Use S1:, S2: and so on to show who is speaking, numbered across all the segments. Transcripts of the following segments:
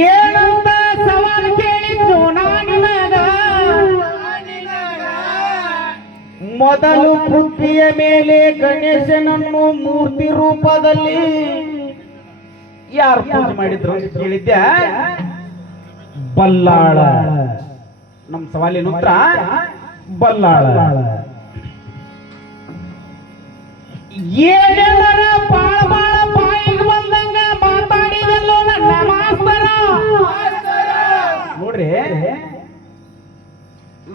S1: ಏನಂತ ಮೊದಲು ಬುದ್ಧಿಯ ಮೇಲೆ ಗಣೇಶನನ್ನು ಮೂರ್ತಿ ರೂಪದಲ್ಲಿ ಯಾರು ಪೂಜೆ ಮಾಡಿದ್ರು ಅಂತ ಕೇಳಿದ್ದೆ ಬಲ್ಲಾಳ. ನಮ್ಮ ಸವಾಲಿನ ಉತ್ತರ, ಬಲ್ಲಾಳ. ಏನೆಲ್ಲರ ನೋಡ್ರಿ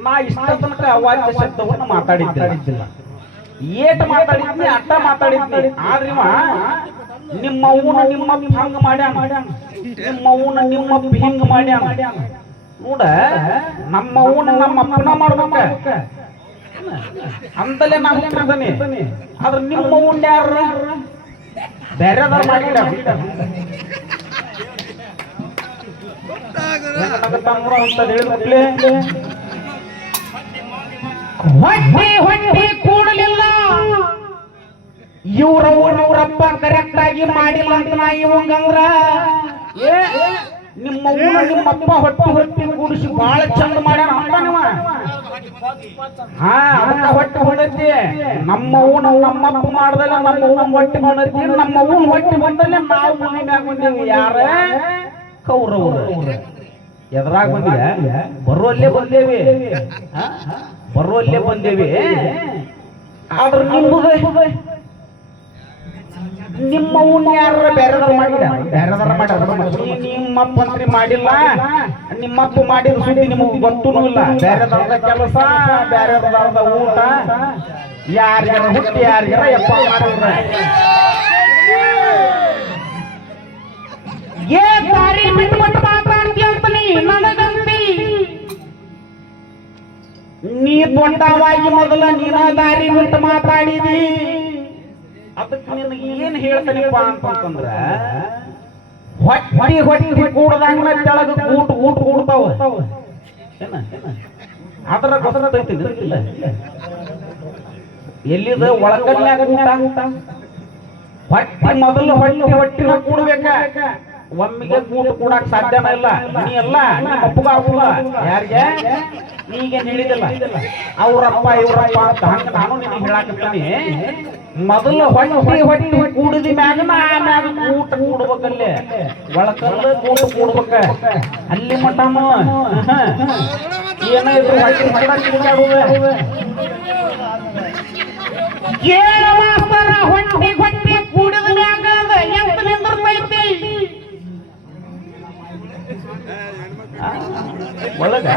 S1: ನಾ ಇಷ್ಟ ತನಕ ಅವಾಚ್ಯ ಶಬ್ದವನ್ನು ಮಾತಾಡಿದ್ದಿಲ್ಲ. ಏಟ್ ಮಾತಾಡಿದ್ನಿ, ಅಟ್ಟ ಮಾತಾಡಿದ್ನಿ. ಆದ್ರೆ ನಿಮ್ಮ ಊನ ನಿಮ್ಮ ಹಂಗ ಮಾಡ್ಯಾನ. ನಿಮ್ಮ ಅವ್ವನ ನಿಮ್ಮ ಹಿಂಗ ಮಾಡ್ಯಾನ. ನೋಡ ನಮ್ಮ ಊನ ನಮ್ಮ ಅಪ್ಪನ ಮಾಡ್ಬೇಕ. ಅಂತಲೇ ನಾ ಹುಟ್ಟಿರ್ತಾನೆ ಆದ್ರೆ ನಿಮ್ಮ ಊನ್ ಯಾರ ಬೇರೆದಾರ ಮಾಡಿಲ್ಲ ಅಂತ ಹೇಳಿದ್ಲೆ ಹೊಟ್ಟೆ ಹೊಟ್ಟಿ ಕೂಡಲಿಲ್ಲ. ಇವ್ರ ಇವ್ರಪ್ಪ ಕರೆಕ್ಟ್ ಆಗಿ ಮಾಡಿಲ್ಲ ಅಂತ ನಾ ಇವಂಗಂದ್ರ. ನಿಮ್ಮ ನಿಮ್ಮಪ್ಪ ಹೊಟ್ಟಿ ಹೊಟ್ಟೆ ಕೂಡಿಸಿ ಬಹಳ ಚಂದ ಮಾಡ್ಯಾನ ಅಂತಾನವ ನೀವ ಹಾ ಅದನ್ನ ಹೊಟ್ಟೆ ಹೊಡತಿ. ನಮ್ಮ ಊನ ನಮ್ಮಪ್ಪ ಮಾಡ್ದಲ್ಲ ನಮ್ಮ ಊನ ಹೊಟ್ಟೆ ಹೊಡತಿ. ನಮ್ಮ ಊನ್ ಹೊಟ್ಟೆ ಬಂದಲ್ಲ ನಾವು ಮ್ಯಾಗ ಬಂದೀವಿ ಯಾರ? ಕೌರವರು. ಎದ್ರಾಗ ಬಂದಿಲ್ಲ ಬರೋಲ್ಲೇ ಬಂದೇವಿ. ಬರೋಲ್ಲೇ ಬಂದೇವಿ. ಆದ್ರ ನಿಮ್ಮದು ನಿಮ್ಮ ಊನ್ ಯಾರ ಬೇರೆದಾರ ಮಾಡಿದ ಬೇರೆದಾರ ಮಾಡ್ಯಾರ ನಿಮ್ಮಪ್ಪ ಮಂತ್ರಿ ಮಾಡಿಲ್ಲ. ನಿಮ್ಮಪ್ಪ ಮಾಡಿದ ಸುದ್ದಿ ನಿಮಗೆ ಗೊತ್ತೂ ಇಲ್ಲ. ಬೇರೆದಾರದ ಕೆಲಸ ಬೇರೆದಾರದ ಊಟ. ಯಾರ್ಯಾರ ಹುಟ್ಟಿ, ಯಾರ್ಯಾರ ಯಪ್ಪ ಮಾಡಿದ್ರ. ಏ ತಾರಿ ಬಿಟ್ಟು ನೀ ದೊಡ್ಡವಾಗಿ ಮೊದಲ ನೀನ ದಾರಿ ಬಿಟ್ಟು ಮಾತಾಡಿದಿ. ಅದಕ್ಕೆ ನಿನಗೆ ಏನ್ ಹೇಳ್ತಾನಪ್ಪ ಅಂತಂದ್ರ ಹೊಟ್ಟಿ ಹೊಟ್ಟಿ ಕೂಡದಂಗ ಕೆಳಗ ಊಟ ಊಟ ಕೂಡ್ತಾವ. ಅದರ ಗೊತ್ತೈತಿ ಇಲ್ಲ ಎಲ್ಲಿದ ಒಳಕಲ್ಯಾಗ ಊಟ? ಹೊಟ್ಟಿ ಮೊದಲು ಹೊಟ್ಟಿ ಹೊಟ್ಟಿನ ಕೂಡ್ಬೇಕ. ಒಮ್ಮಿಗೆ ಕೂಟ ಕೂಡಕ್ ಸಾಧ್ಯನ ಇಲ್ಲ. ನೀ ಎಲ್ಲ ನಿಮ್ಮ ಯಾರಿಗೆ? ನೀಗೆ ಹೇಳಿದಿಲ್ಲ ಅವ್ರಪ್ಪ, ಇವ್ರಪ್ಪ ಅಂತ ಹಂಗ ನಾನು ನಿನಗೆ ಹೇಳಾಕತ್ತೀನಿ ಮೊದಲು ಹೊಟ್ಟಿ ಹೊಟ್ಟಿ ಕೂಡಿದ ಮ್ಯಾಗನ ಆಮ್ಯಾಗ ಕೂಟ ಕೂಡ್ಬೇಕಲ್ಲಿ ಒಳಕಲ್ಲ ಕೂಟ ಕೂಡ್ಬೇಕ. ಅಲ್ಲಿ ಮಟನು ಏನಾಯ್ತು ಇದ್ರು ಹೊಟ್ಟಿ ತಿರುಗಾಡುದು ಕೂಡಾಡುವ ಹೊಟ್ಟಿ ಹೊಟ್ಟಿ ಕೂಡಿದ ಮ್ಯಾಗ ಅದ ಎಂತ ನಿಂದಿರ್ತೈತಿ ಆ, ಒಳಗ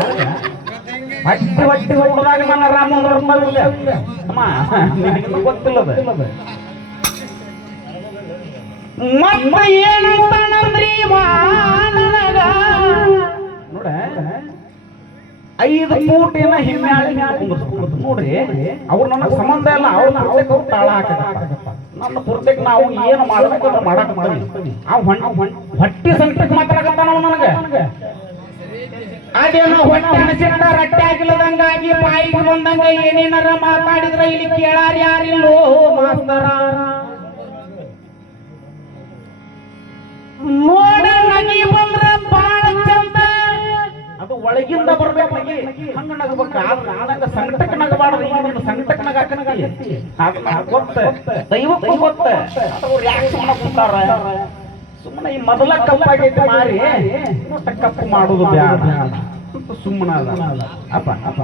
S1: ಹಟ್ಟಿ ಹೊಟ್ಟಿ ನನ್ನ ರಾಮ ಬರ್ಲಿಲ್ಲ ಅಮ್ಮ, ನಿನಗೆ ಗೊತ್ತಿಲ್ಲದ? ಮತ್ತ ಏನಂತಾನಂದ್ರಿ ನನಗ ನೋಡ, ಐದು ಮೂಟಿನ ಹಿಮ್ಮ್ಯಾಳಿ ಕುಂದ್ರಿಸ್ಬೇಕು. ನೋಡ್ರಿ, ಅವ್ರು ನನ್ನ ಸಂಬಂಧ ಇಲ್ಲ, ಅವ್ರ ಪುರ್ತಕ್ಕೆ ಅವ್ರು ತಾಳ ಹಾಕಪ್ಪ ನನ್ನ ಪುರ್ತಕ್ಕೆ ನಾವು ಏನು ಮಾಡಬೇಕು ಮಾಡಕ್ ಮಾಡಿ ಆ ಹೊಟ್ಟಿ ಸಂಕಟಕ್ಕೆ ಮಾತಾಡಕತ್ತಾನ ಅವ ನನಗೆ. ಅದೇನೋ ಹೊಟ್ಟೆ ಅನಸಿಟ್ಟ ರಟ್ಟೆ ಆಗಿಲ್ಲದಂಗಾಗಿ ಬಾಯಿಗೆ ಬಂದಂಗ ಏನೇನಾರ ಮಾತಾಡಿದ್ರ ಇಲ್ಲಿ ಕೇಳಾರ ಯಾರಿಲ್ಲೋ ಮಾಸ್ತರ. ನೋಡ ನಗಿ ಬಂದ್ರ ಬಾಳ ಚಂದ. ಅದು ಒಳಗಿಂದ ಬರ್ಬೇಕು ಹಂಗ ನಗಬೇಕು. ಆದ್ರೆ ನನಗ ಸಂಕಟಕ್ಕೆ ನಗಬಾರ್ದು ನೀನು ಸಂಕಟಕ್ಕೆ ನಗಾಕನಗಿ ಗೊತ್ತ, ದೈವಕ್ಕೂ ಗೊತ್ತ. ಅವ್ರು ಯಾಕೆ ಸುಮ್ಮನೆ ಕೂತಾರ? ಸುಮ್ಮನೆ ಈ ಮೊದಲ ಕಪ್ಪಾಗೈತೆ ಮಾರಿ ಮತ್ತೆ ಕಪ್ಪು ಮಾಡುದು ಬ್ಯಾಡ. ಸುಮ್ಮನ ಅಪ್ಪ ಅಪ್ಪ.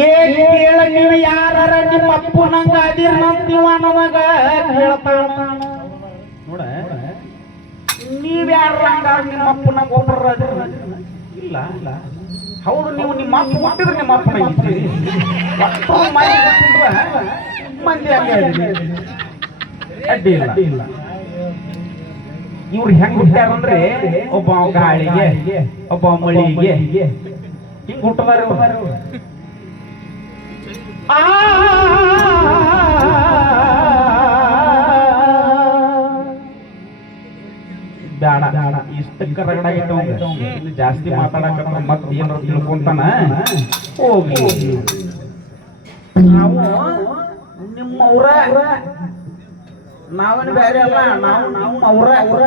S1: ಏನ್ ಕೇಳ ನೀವು ಯಾರ ನಿಮ್ಮ ಅಪ್ಪು ನಂಗ ಅದಿರ್ನಂತೀವ ನನಗ ಹೇಳ್ತಾನ ನೋಡ ನೀವ್ಯಾರ ಹಂಗಾರ ನಿಮ್ಮ ಅಪ್ಪನ ಒಬ್ಬರ ಇಲ್ಲ ಇಲ್ಲ. ಹೌದು, ನೀವು ನಿಮ್ಮ ಅಪ್ಪ ಹುಟ್ಟಿದ್ರೆ ನಿಮ್ಮ ಅಪ್ಪನ ಇದ್ದೀರಿ. ಒಟ್ಟು ಮಂದಿ ಇದೀರಿ. ಅಡ್ಡಿ ಇಲ್ಲ ಇಲ್ಲ ಇವ್ರು ಹೆಂಗ್ ಹುಟ್ಟ್ಯಾರಂದ್ರೆ ಒಬ್ಬ ಗಾಳಿಗೆ ಒಬ್ಬ ಮಳಿಗೆ. ಹಿಂಗ್ ಹುಟ್ಟದಾರ ಬ್ಯಾಡ. ಆ ಬೇಡ ಕರಗಡ. ಇನ್ನು ಜಾಸ್ತಿ ಮಾತಾಡಕ ಮತ್ತೆ ಏನಾರ ತಿಳ್ಕೊಂತಾನ? ಹೋಗಿ ನಾವು ನಾವೇನು ಬೇರೆ ಅಲ್ಲ ನಾವು ನಾವು ಅವ್ರ ಅವ್ರ